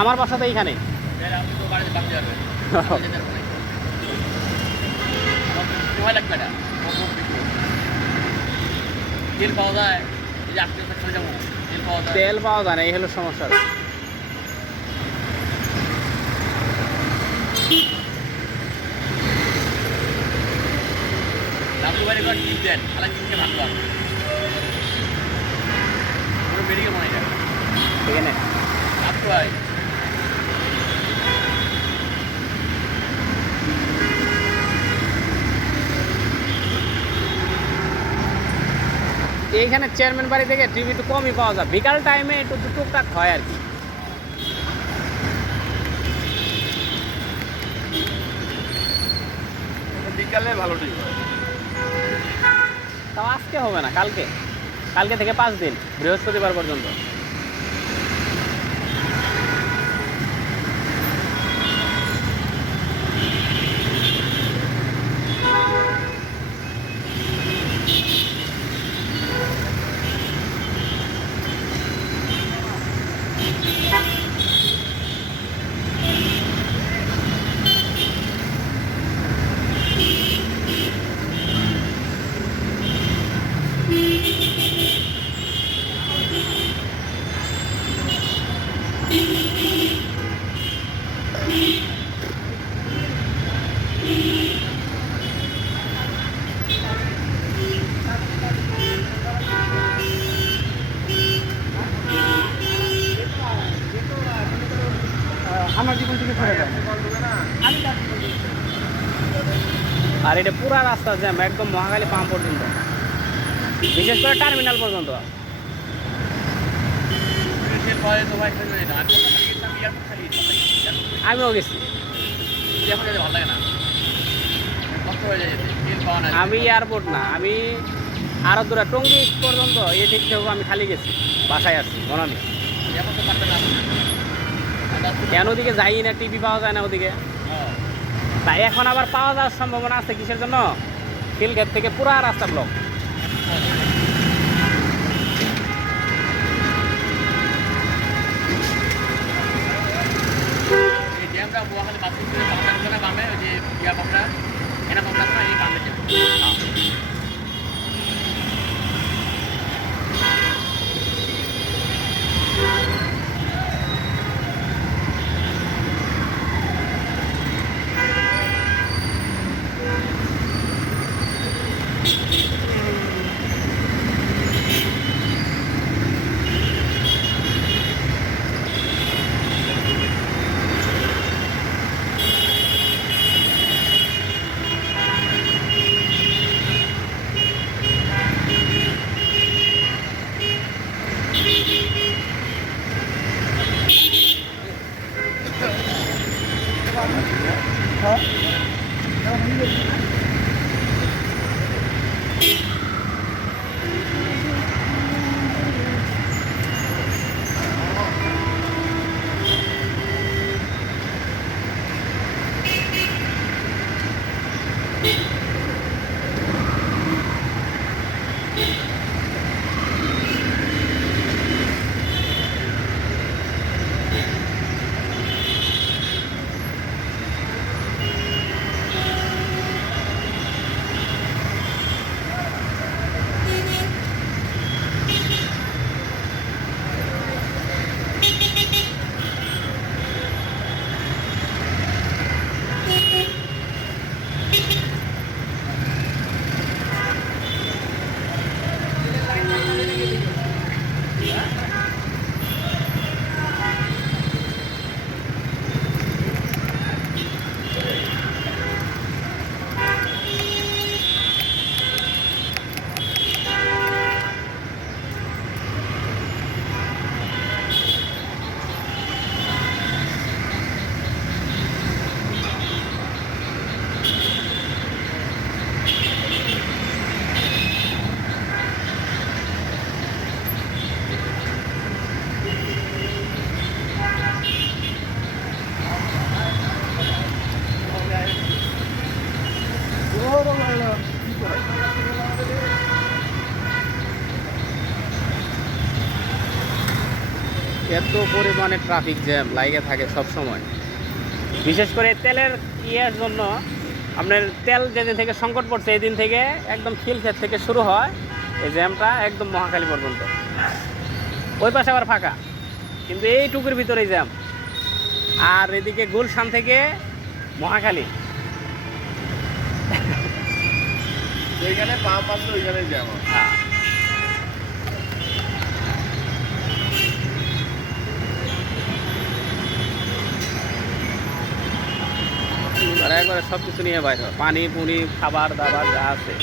আমার বাসা তো এইখানে। তেল পাওয়া যায়, তেল পাওয়া যায় না, এই হলো সমস্যা। এখানে এইখানে চেয়ারম্যান বাড়ি থেকে টিভি তো কমই পাওয়া যায়, বিকাল টাইমে একটু টুকটাক হয় আর কি। বিকালে ভালো টিভি হয়। তাও আজকে হবে না, কালকে, কালকে থেকে 5 দিন, বৃহস্পতিবার পর্যন্ত। আমার জীবন থেকে ফেলে দেয়। আর এটা পুরা রাস্তা জ্যাম, একদম মহাখালী পাম্প পর্যন্ত, বিশেষ করে টার্মিনাল পর্যন্ত। আমিও গেছি, আমি এয়ারপোর্ট না, আমি আরো দূরে টঙ্গী পর্যন্ত এই দিক থেকেও আমি খালি গেছি, বাসায় আসছি মনে নেই। কেন ওদিকে যাই না, টিভি পাওয়া যায় না ওদিকে। তাই এখন আবার পাওয়া যাওয়ার সম্ভাবনা আছে, কিসের জন্য? খিলগেট থেকে পুরা রাস্তা ব্লক। এত পরিমাণে ট্রাফিক জ্যাম লাগে থাকে সব সময়, বিশেষ করে তেলের ইয়ের জন্য। আপনার তেল যেদিন থেকে সংকট পড়ছে এই দিন থেকে একদম খিলক্ষেত থেকে শুরু হয় এই জ্যামটা একদম মহাখালী পর্যন্ত। ওই পাশে আবার ফাঁকা, কিন্তু এইটুকুর ভিতরেই জ্যাম। আর এদিকে গুলশান থেকে মহাখালী, যেখানে পাম্প আছে ওইখানে জ্যাম হয়। একবারে সব কিছু নিয়ে বাইরে, পানি পুনি খাবার দাবার যা আছে